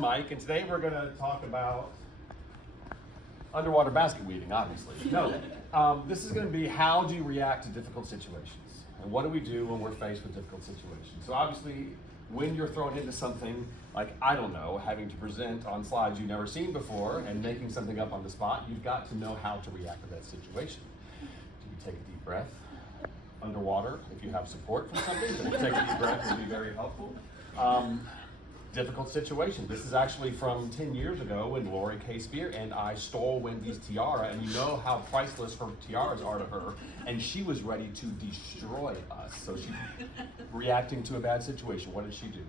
Mike, and today we're going to talk about underwater basket weaving, obviously. No, this is going to be how do you react to difficult situations, and what do we do when we're faced with difficult situations. So obviously, when you're thrown into something like, I don't know, having to present on slides you've never seen before and making something up on the spot, you've got to know how to react to that situation. Do you take a deep breath? Underwater, if you have support from something, then take a deep breath would be very helpful. Difficult situation. This is actually from 10 years ago when Lori K. Spear and I stole Wendy's tiara, and you know how priceless her tiaras are to her, and she was ready to destroy us. So she, reacting to a bad situation, what did she do?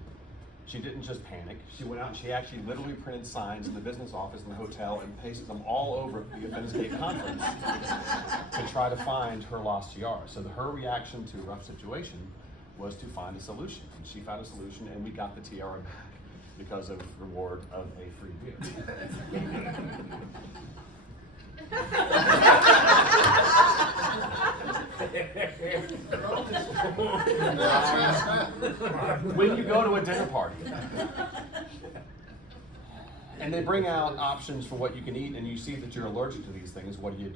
She didn't just panic. She went out and she actually literally printed signs in the business office in the hotel and pasted them all over the Offense Gate conference to try to find her lost tiara. So her reaction to a rough situation was to find a solution. And she found a solution, and we got the tiara back because of reward of a free beer. When you go to a dinner party and they bring out options for what you can eat and you see that you're allergic to these things, what do?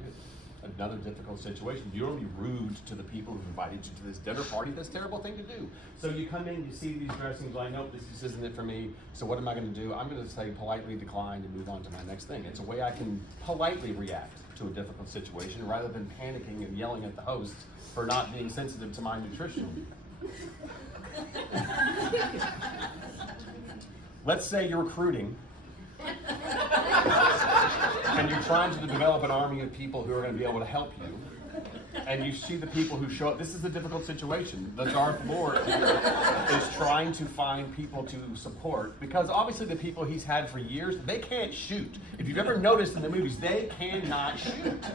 Another difficult situation. You don't be rude to the people who invited you to this dinner party. That's a terrible thing to do. So you come in, you see these dressings, like, nope, this isn't it for me. So what am I going to do? I'm going to say politely decline and move on to my next thing. It's a way I can politely react to a difficult situation rather than panicking and yelling at the host for not being sensitive to my nutrition. Let's say you're recruiting and you're trying to develop an army of people who are going to be able to help you, and you see the people who show up. This is a difficult situation. The Darth Lord is trying to find people to support, because obviously the people he's had for years, they can't shoot. If you've ever noticed in the movies, they cannot shoot.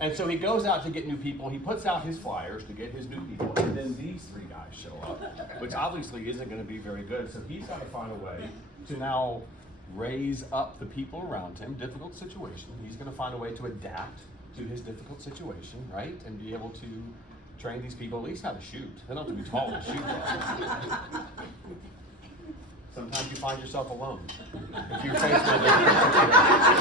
And so he goes out to get new people. He puts out his flyers to get his new people, and then these three guys show up, which obviously isn't going to be very good. So he's got to find a way to now raise up the people around him. Difficult situation. He's going to find a way to adapt to his difficult situation, right? And be able to train these people at least how to shoot. They don't have to be tall to shoot well. Sometimes you find yourself alone. If you're faced with a difficult situation,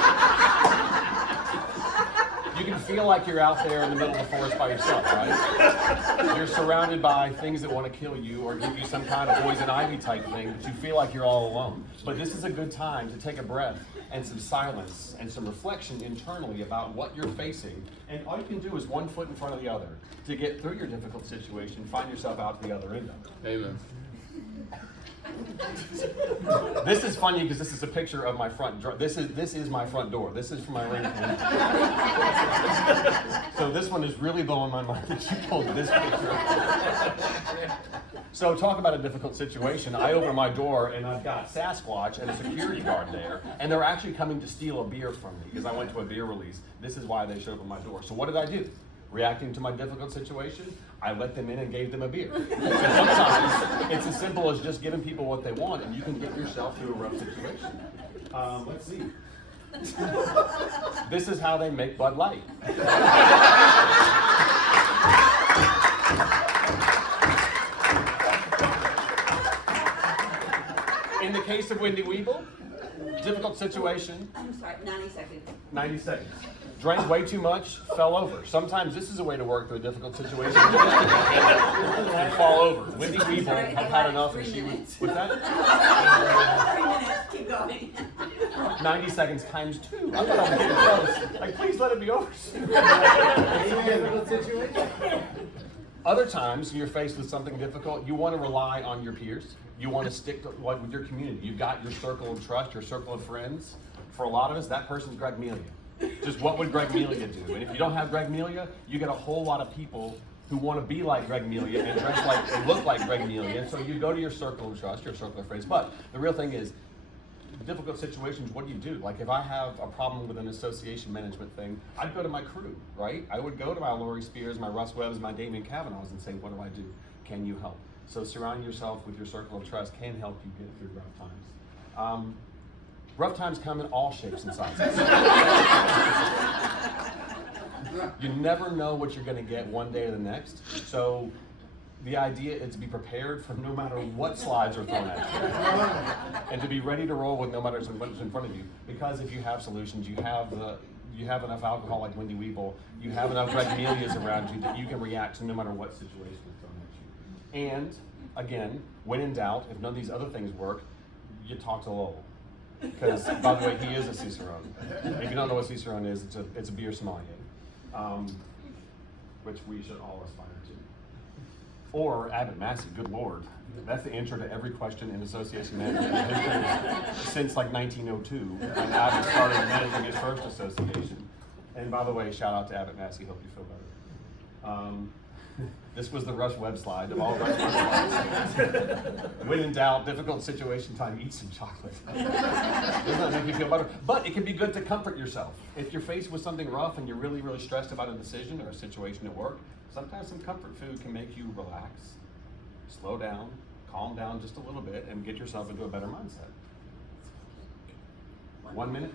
you can feel like you're out there in the middle of the forest by yourself, right? You're surrounded by things that want to kill you or give you some kind of poison ivy type thing, but you feel like you're all alone. But this is a good time to take a breath and some silence and some reflection internally about what you're facing. And all you can do is one foot in front of the other to get through your difficult situation, find yourself out the other end of it. Amen. This is funny because this is a picture of my front door. This is my front door. This is from my ring. So this one is really blowing my mind that you pulled this picture. So talk about a difficult situation. I open my door and I've got Sasquatch and a security guard there, and they're actually coming to steal a beer from me because I went to a beer release. This is why they showed up at my door. So what did I do? Reacting to my difficult situation, I let them in and gave them a beer. So sometimes it's as simple as just giving people what they want, and you can get yourself through a rough situation. Let's see. This is how they make Bud Light. In the case of Wendy Weeble, difficult situation. I'm sorry, 90 seconds. 90 seconds. Drank way too much, fell over. Sometimes this is a way to work through a difficult situation. You fall over. Wendy Weeble had had enough and she would. What's that? 3 minutes, keep going. 90 seconds times 2. I thought I was getting close. Like, please let it be over soon. Other times, you're faced with something difficult, you want to rely on your peers. You want to stick to, with your community. You've got your circle of trust, your circle of friends. For a lot of us, that person's Greg Melia. Just what would Greg Melia do? And if you don't have Greg Melia, you get a whole lot of people who want to be like Greg Melia and dress like and look like Greg Melia. And so you go to your circle of trust, your circle of friends. But the real thing is, difficult situations, what do? Like if I have a problem with an association management thing, I'd go to my crew, right? I would go to my Lori Spears, my Russ Webbs, my Damien Cavanaughs and say, what do? Can you help? So surrounding yourself with your circle of trust can help you get through rough times. Rough times come in all shapes and sizes. You never know what you're going to get one day or the next. So The idea is to be prepared for no matter what slides are thrown at you, and to be ready to roll with no matter what's in front of you. Because if you have solutions, you have enough alcohol like Wendy Weeble, you have enough Red Amelias around you that you can react to no matter what situation is thrown at you. And again, when in doubt, if none of these other things work, you talk to Lowell. Because, by the way, he is a Cicerone. If you don't know what Cicerone is, it's a beer sommelier, which we should all aspire to. Or Abbott Massey, good Lord. That's the answer to every question in association management since like 1902, when Abbott started managing his first association. And by the way, shout out to Abbott Massey, hope you feel better. This was the Rush Webb slide of all Rush Webb slides. When in doubt, difficult situation time, eat some chocolate. Doesn't that make you feel better? But it can be good to comfort yourself. If you're faced with something rough and you're really, really stressed about a decision or a situation at work, sometimes some comfort food can make you relax, slow down, calm down just a little bit, and get yourself into a better mindset. 1 minute?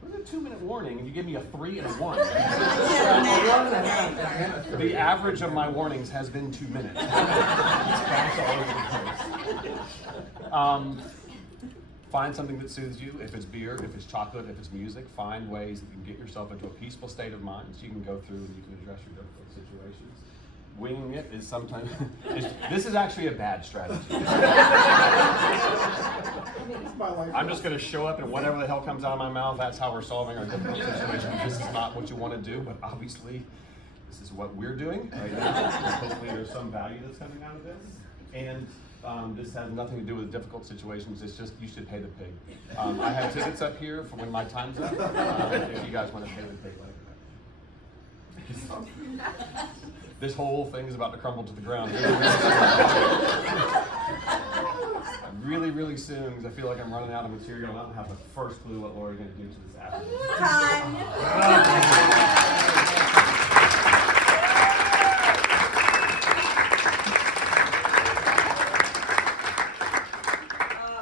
What is a 2-minute warning and you give me a 3 and a 1? The average of my warnings has been 2 minutes. Find something that soothes you. If it's beer, if it's chocolate, if it's music, find ways that you can get yourself into a peaceful state of mind so you can go through and you can address your difficult situations. Winging it is sometimes, this is actually a bad strategy. I'm just going to show up and whatever the hell comes out of my mouth, that's how we're solving our difficult situation. This is not what you want to do, but obviously this is what we're doing right now. Hopefully there's some value that's coming out of this. And this has nothing to do with difficult situations, it's just you should pay the pig. I have tickets up here for when my time's up, if you guys want to pay the pig like that. This whole thing is about to crumble to the ground really, really soon because I feel like I'm running out of material and I don't have the first clue what Lori's going to do to this afternoon.